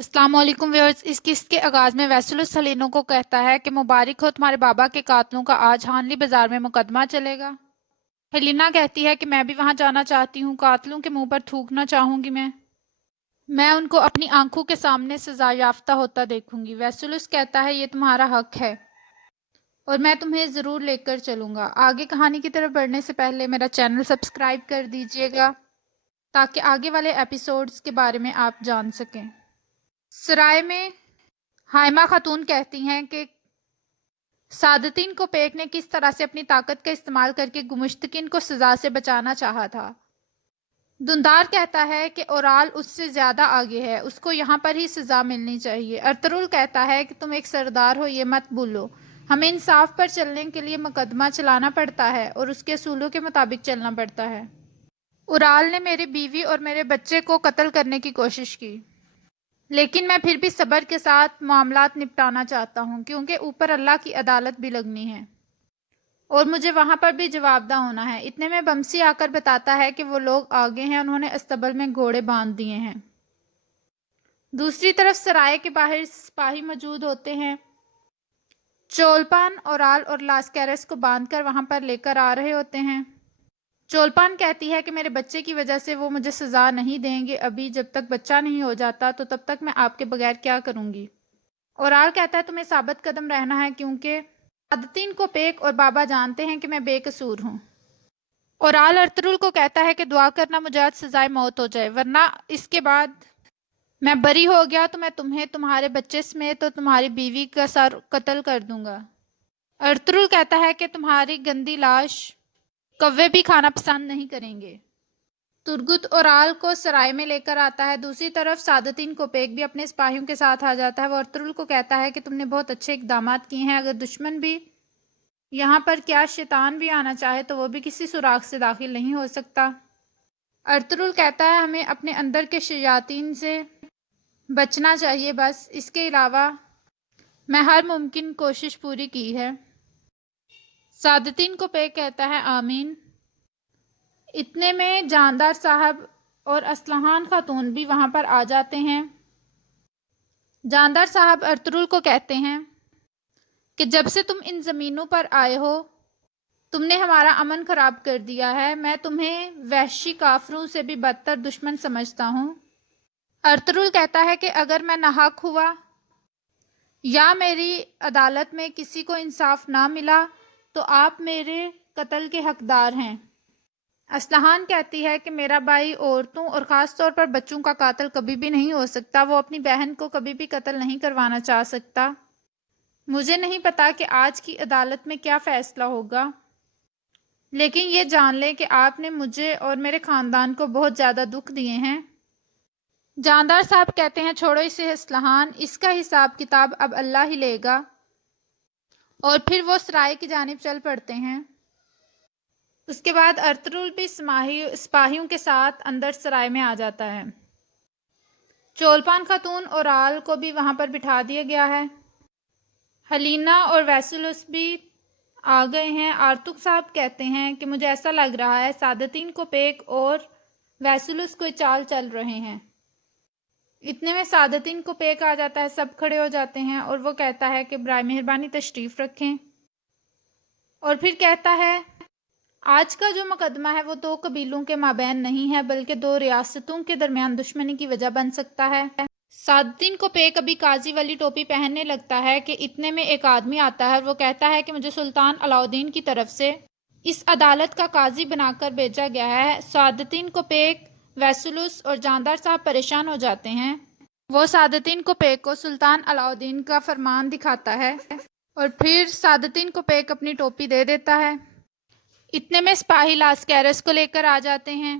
السلام علیکم ویورز، اس قسط کے آغاز میں ویسلوس ہلینو کو کہتا ہے کہ مبارک ہو تمہارے بابا کے قاتلوں کا، آج ہانلی بازار میں مقدمہ چلے گا۔ ہیلینا کہتی ہے کہ میں بھی وہاں جانا چاہتی ہوں، قاتلوں کے منہ پر تھوکنا چاہوں گی میں ان کو اپنی آنکھوں کے سامنے سزا یافتہ ہوتا دیکھوں گی۔ ویسلوس کہتا ہے یہ تمہارا حق ہے اور میں تمہیں ضرور لے کر چلوں گا۔ آگے کہانی کی طرف بڑھنے سے پہلے میرا چینل سبسکرائب کر دیجیے گا تاکہ آگے والے ایپیسوڈز کے بارے میں آپ جان سکیں۔ سرائے میں حائمہ خاتون کہتی ہیں کہ سعادتین کو پیک نے کس طرح سے اپنی طاقت کا استعمال کر کے گمشتکین کو سزا سے بچانا چاہا تھا۔ دندار کہتا ہے کہ اورال اس سے زیادہ آگے ہے، اس کو یہاں پر ہی سزا ملنی چاہیے۔ ارطغرل کہتا ہے کہ تم ایک سردار ہو، یہ مت بھولو، ہمیں انصاف پر چلنے کے لیے مقدمہ چلانا پڑتا ہے اور اس کے اصولوں کے مطابق چلنا پڑتا ہے۔ اورال نے میری بیوی اور میرے بچے کو قتل کرنے کی کوشش کی، لیکن میں پھر بھی صبر کے ساتھ معاملات نپٹانا چاہتا ہوں کیونکہ اوپر اللہ کی عدالت بھی لگنی ہے اور مجھے وہاں پر بھی جواب دہ ہونا ہے۔ اتنے میں بمسی آ کر بتاتا ہے کہ وہ لوگ آگے ہیں، انہوں نے استبل میں گھوڑے باندھ دیے ہیں۔ دوسری طرف سرائے کے باہر سپاہی موجود ہوتے ہیں، چولپان اورال اور لاسکیرس کو باندھ کر وہاں پر لے کر آ رہے ہوتے ہیں۔ چولپان کہتی ہے کہ میرے بچے کی وجہ سے وہ مجھے سزا نہیں دیں گے، ابھی جب تک بچہ نہیں ہو جاتا تو تب تک میں آپ کے بغیر کیا کروں گی۔ اورال کہتا ہے تمہیں ثابت قدم رہنا ہے کیونکہ سعادتین کو پیک اور بابا جانتے ہیں کہ میں بے قصور ہوں۔ اورال ارطغرل کو کہتا ہے کہ دعا کرنا مجھے آج سزائے موت ہو جائے، ورنہ اس کے بعد میں بری ہو گیا تو میں تمہیں، تمہارے بچے سمیت اور تمہاری بیوی کا سر قتل کر دوں گا۔ ارطغرل کہتا ہے کہ تمہاری گندی لاش کوے بھی کھانا پسند نہیں کریں گے۔ ترگت اورال کو سرائے میں لے کر آتا ہے۔ دوسری طرف سعادتین کو پیک بھی اپنے سپاہیوں کے ساتھ آ جاتا ہے۔ وہ ارطغرل کو کہتا ہے کہ تم نے بہت اچھے اقدامات کیے ہیں، اگر دشمن بھی یہاں پر کیا شیطان بھی آنا چاہے تو وہ بھی کسی سوراخ سے داخل نہیں ہو سکتا۔ ارطغرل کہتا ہے ہمیں اپنے اندر کے شیاطین سے بچنا چاہیے، بس اس کے علاوہ میں ہر ممکن کوشش پوری کی ہے۔ سعادتین کو پیک کہتا ہے آمین۔ اتنے میں جاندار صاحب اور اسلحان خاتون بھی وہاں پر آ جاتے ہیں۔ جاندار صاحب ارطغرل کو کہتے ہیں کہ جب سے تم ان زمینوں پر آئے ہو تم نے ہمارا امن خراب کر دیا ہے، میں تمہیں وحشی کافروں سے بھی بدتر دشمن سمجھتا ہوں۔ ارطغرل کہتا ہے کہ اگر میں ناحق ہوا یا میری عدالت میں کسی کو انصاف نہ ملا تو آپ میرے قتل کے حقدار ہیں۔ اسلحان کہتی ہے کہ میرا بھائی عورتوں اور خاص طور پر بچوں کا قاتل کبھی بھی نہیں ہو سکتا، وہ اپنی بہن کو کبھی بھی قتل نہیں کروانا چاہ سکتا۔ مجھے نہیں پتا کہ آج کی عدالت میں کیا فیصلہ ہوگا، لیکن یہ جان لیں کہ آپ نے مجھے اور میرے خاندان کو بہت زیادہ دکھ دیے ہیں۔ جاندار صاحب کہتے ہیں چھوڑو اسے اسلحان، اس کا حساب کتاب اب اللہ ہی لے گا، اور پھر وہ سرائے کی جانب چل پڑتے ہیں۔ اس کے بعد ارطغرل بھی سپاہیوں کے ساتھ اندر سرائے میں آ جاتا ہے۔ چولپان خاتون اورال کو بھی وہاں پر بٹھا دیا گیا ہے۔ ہلینا اور ویسلوس بھی آ گئے ہیں۔ آرتک صاحب کہتے ہیں کہ مجھے ایسا لگ رہا ہے سعادتین کو پیک اور ویسلوس کوئی چال چل رہے ہیں۔ اتنے میں سعادتین کو پیک آ جاتا ہے، سب کھڑے ہو جاتے ہیں اور وہ کہتا ہے کہ برائے مہربانی تشریف رکھیں، اور پھر کہتا ہے آج کا جو مقدمہ ہے وہ دو قبیلوں کے مابین نہیں ہے بلکہ دو ریاستوں کے درمیان دشمنی کی وجہ بن سکتا ہے۔ سعادتین کو پیک ابھی قاضی والی ٹوپی پہننے لگتا ہے کہ اتنے میں ایک آدمی آتا ہے اور وہ کہتا ہے کہ مجھے سلطان علاؤدین کی طرف سے اس عدالت کا قاضی بنا کر بھیجا گیا ہے۔ سعادتین کو پیک، ویسلوس اور جاندار صاحب پریشان ہو جاتے ہیں۔ وہ سعادتین کو پیک کو سلطان علاؤدین کا فرمان دکھاتا ہے اور پھر سعادتین کو پیک اپنی ٹوپی دے دیتا ہے۔ اتنے میں سپاہی لاسکیرس کو لے کر آ جاتے ہیں۔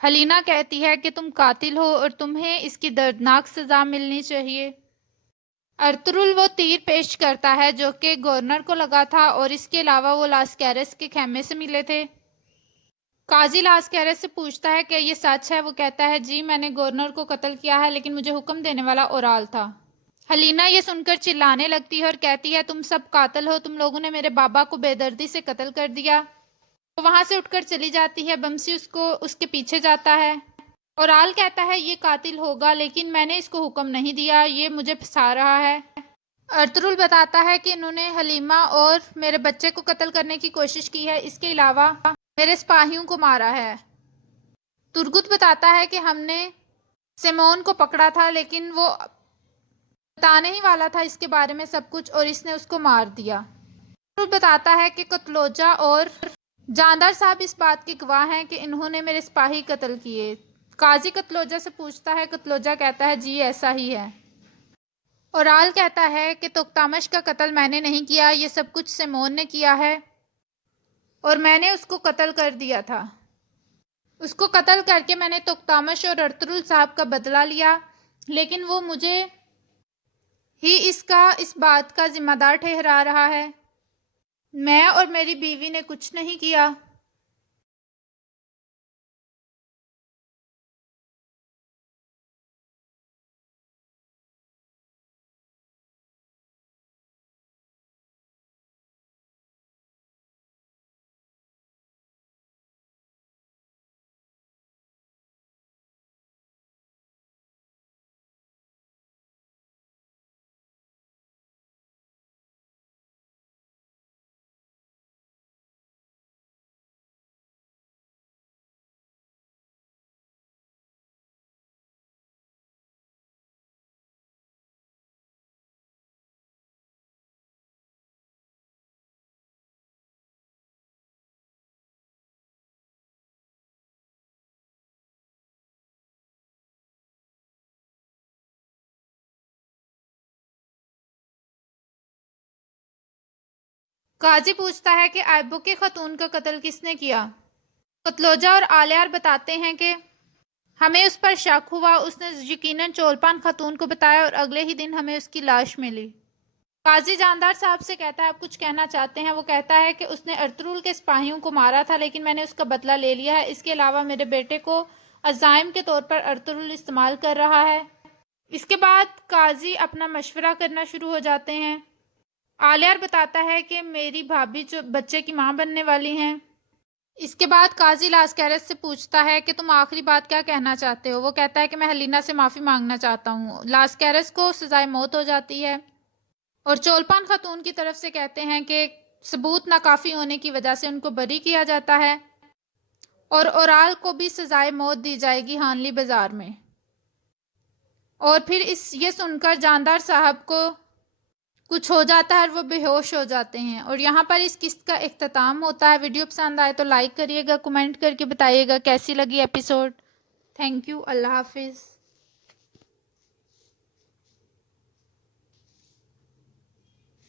ہلینا کہتی ہے کہ تم قاتل ہو اور تمہیں اس کی دردناک سزا ملنی چاہیے۔ ارطغرل وہ تیر پیش کرتا ہے جو کہ گورنر کو لگا تھا اور اس کے علاوہ وہ لاسکیرس کے خیمے سے ملے تھے۔ قاضی لاسکیرس سے پوچھتا ہے کہ یہ سچ ہے؟ وہ کہتا ہے جی میں نے گورنر کو قتل کیا ہے، لیکن مجھے حکم دینے والا اورال تھا۔ ہلینا یہ سن کر چلانے لگتی ہے اور کہتی ہے تم سب قاتل ہو، تم لوگوں نے میرے بابا کو بے دردی سے قتل کر دیا۔ وہ وہاں سے اٹھ کر چلی جاتی ہے۔ بمسی اس کے پیچھے جاتا ہے۔ اورال کہتا ہے یہ قاتل ہوگا لیکن میں نے اس کو حکم نہیں دیا، یہ مجھے پھنسا رہا ہے۔ ارطغرل بتاتا ہے کہ انہوں نے حلیمہ اور میرے بچے کو قتل کرنے کی کوشش کی ہے، اس کے علاوہ میرے سپاہیوں کو مارا ہے۔ ترگت بتاتا ہے کہ ہم نے سیمون کو پکڑا تھا لیکن وہ بتانے ہی والا تھا اس کے بارے میں سب کچھ اور اس نے اس کو مار دیا۔ ترگت بتاتا ہے کہ قتلوجہ اور جاندار صاحب اس بات کے گواہ ہیں کہ انہوں نے میرے سپاہی قتل کیے۔ قاضی قتلوجہ سے پوچھتا ہے، قتلوجہ کہتا ہے جی ایسا ہی ہے۔ اورال کہتا ہے کہ توختامش کا قتل میں نے نہیں کیا، یہ سب کچھ سیمون نے کیا ہے اور میں نے اس کو قتل کر دیا تھا۔ اس کو قتل کر کے میں نے توختامش اور ارطغرل صاحب کا بدلہ لیا، لیکن وہ مجھے ہی اس بات کا ذمہ دار ٹھہرا رہا ہے۔ میں اور میری بیوی نے کچھ نہیں کیا۔ قاضی پوچھتا ہے کہ آئبک خاتون کا قتل کس نے کیا؟ قتلوجہ اور آلیار بتاتے ہیں کہ ہمیں اس پر شک ہوا، اس نے یقیناً چولپان خاتون کو بتایا اور اگلے ہی دن ہمیں اس کی لاش ملی۔ قاضی جاندار صاحب سے کہتا ہے آپ کچھ کہنا چاہتے ہیں؟ وہ کہتا ہے کہ اس نے ارطغرل کے سپاہیوں کو مارا تھا لیکن میں نے اس کا بدلہ لے لیا ہے، اس کے علاوہ میرے بیٹے کو عزائم کے طور پر ارطغرل استعمال کر رہا ہے۔ اس کے بعد قاضی اپنا مشورہ کرنا شروع ہو جاتے ہیں۔ آلیار بتاتا ہے کہ میری بھابھی جو بچے کی ماں بننے والی ہیں۔ اس کے بعد قاضی لاسکیرس سے پوچھتا ہے کہ تم آخری بات کیا کہنا چاہتے ہو؟ وہ کہتا ہے کہ میں ہلینا سے معافی مانگنا چاہتا ہوں۔ لاسکیرس کو سزائے موت ہو جاتی ہے اور چولپان خاتون کی طرف سے کہتے ہیں کہ ثبوت ناکافی ہونے کی وجہ سے ان کو بری کیا جاتا ہے اور اورال کو بھی سزائے موت دی جائے گی ہانلی بازار میں۔ اور پھر یہ سن کر جاندار صاحب کو کچھ ہو جاتا ہے اور وہ بے ہوش ہو جاتے ہیں، اور یہاں پر اس قسط کا اختتام ہوتا ہے۔ ویڈیو پسند آئے تو لائک کریے گا، کمنٹ کر کے بتائیے گا کیسی لگی ایپیسوڈ۔ تھینک یو، اللہ حافظ۔